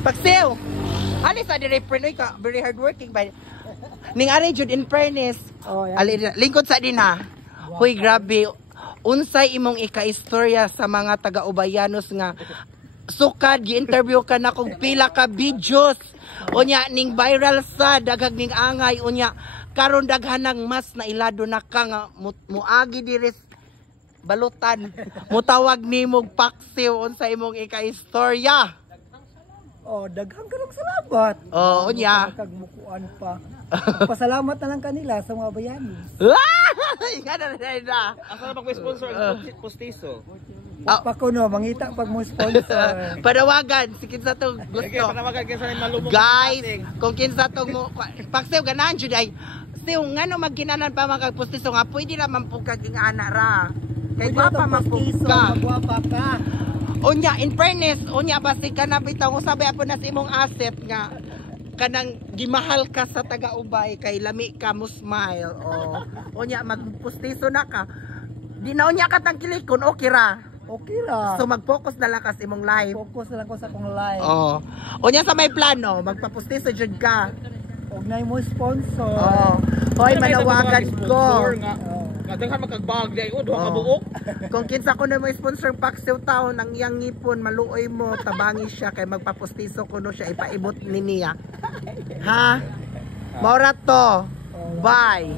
Pagsew. Ali sa dire prenoy ka very hardworking by. Ning ari jud in fairness. Oh, yan. Ali lingkod sa din ha. Hoy grabe. Unsay imong ika-istorya sa mga taga-Ubayanos nga sukad gi-interview ka na kung pila ka videos. Unya ning viral sa daghag ning angay unya karon daghanang mas na ilado na ka nga muagi diri balutan. Mutawag nimo paksiw unsa imong ika-istorya. Oh, daghang karong salamat. Oh, unya. Kagmukuan pa. Pasalamat na lang kanila sa mga bayani. Asa na pag-sponsor ang postiso? Pa kuno mangita pag mo sponsor. Padawagan si kinsa to gusto. Okay, panawagan kinsa ni malumong. Guys, kung kinsa to mo paksew ganahan jud ay. Siw ngano magkinanan pa mga postiso nga pwede ra man pugkag ing ana ra. Kay guwapa man pugka. Guwapa ka. Unya, in fairness, unya basi ka na bitaw sabi apo na sa imong asset nga kanang gimahal ka sa taga-ubay kay lami ka mo smile. Oh. Unya magpustiso na ka. Di na unya ka tangkilikon okay ra. Okay ra. So mag-focus na lang ka sa imong life. Focus na lang ko sa akong life. Oh. Unya sa may plano, magpapustiso jud ka. Og nay mo sponsor. Oh. Hoy manawagan ko. Kadaghan magkagbag di ay duha ka buok. Kung kinsa ko na mo sponsor Paksiw taon ang iyang ngipon maluoy mo tabangi siya kay magpapustiso kuno siya ipaibot ni niya. Ha? Maura to. Bye.